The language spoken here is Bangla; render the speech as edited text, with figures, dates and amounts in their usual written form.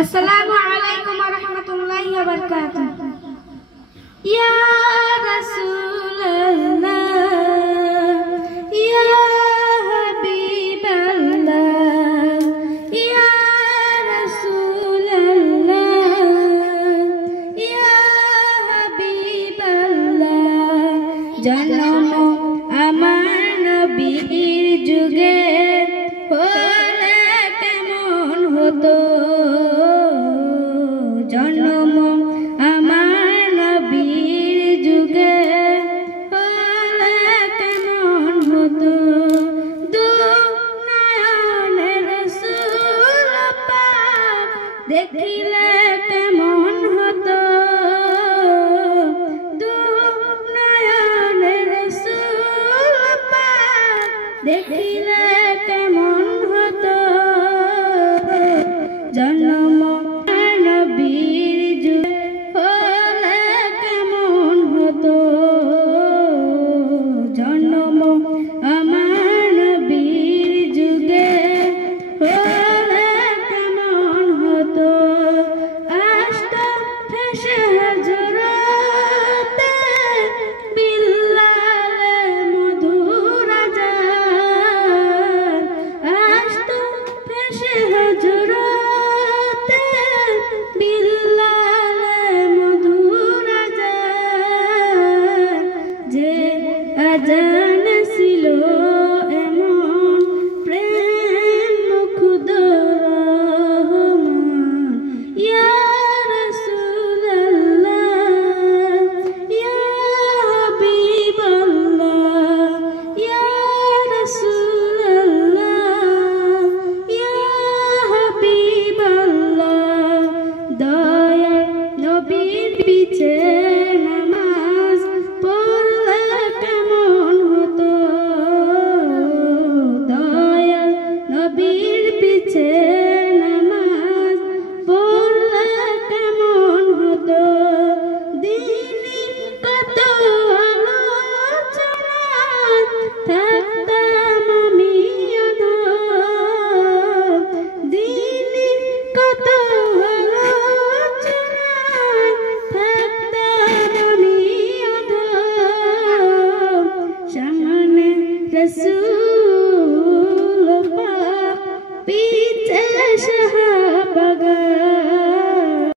अस्सलामु अलैकुम व रहमतुल्लाहि व बरकातुहू। या रसूल अल्लाह या हबीब अल्लाह या रसूल अल्लाह या हबीब अल्लाह। जन्म আমার নবীর যুগে হলে কেমন হতো, জন্ম আমার নবীর যুগে হলে কেমন হতো। দু নয়নে রাসূল পাক দেখিলে কেমন হতো, দু নয়নে রাসূল পাক দেখিলে কেমন হতো। জন্ম নবীর যুগে হলে কেমন হতো, জন্ম আমার নবীর যুগে হলে কেমন হতো। আসত ফেসে হযরতে বিল্লালে মধুর আযান, আসত ফেসে হযরতে বিল্লালে মধুর আযান। যে আযান ছিল এমন প্রেম মুগ্ধ রহমান। ইয়া রাসূল আল্লাহ ইয়া হাবিব আল্লাহ ইয়া রাসূল আল্লাহ ইয়া হাবিব আল্লাহ। দয়ার নবীর পিছে